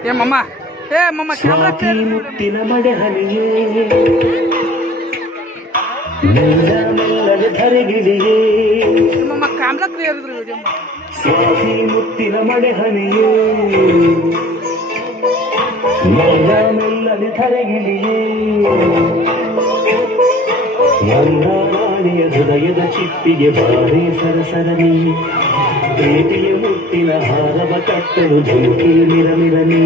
ಏ ಮಮ್ಮ ಕ್ಯಾಮ್ರಾ ಮುತ್ತಿನ ಮಡೆ ಹನಿಯೇ ಮೆಲ್ಲನೆ ಧರೆಗಿಳಿಯೇ ಮಮ್ಮ ಕ್ಯಾಮ್ರಾ ಕ್ಲಿಯರ್ ಇದ್ರಿ ವಿಡಿಯೋ ಸ್ವಾತಿ ಮುತ್ತಿನ ಮಡೆ ಹನಿಯೇ ಮೆಲ್ಲನೆ ಧರೆಗಿಳಿಯೇ ನನ್ನ ರಾಣಿಯ ಹೃದಯದ ಚಿಪ್ಪಿಗೆ ಬಾರೇ ಸರಸರನಿ ಪ್ರೀತಿಯ ಮುತ್ತಿನ ಹಾರವ ಕಟ್ಟಲು ಧುಮುಕಿ ಮಿರಮಿರನಿ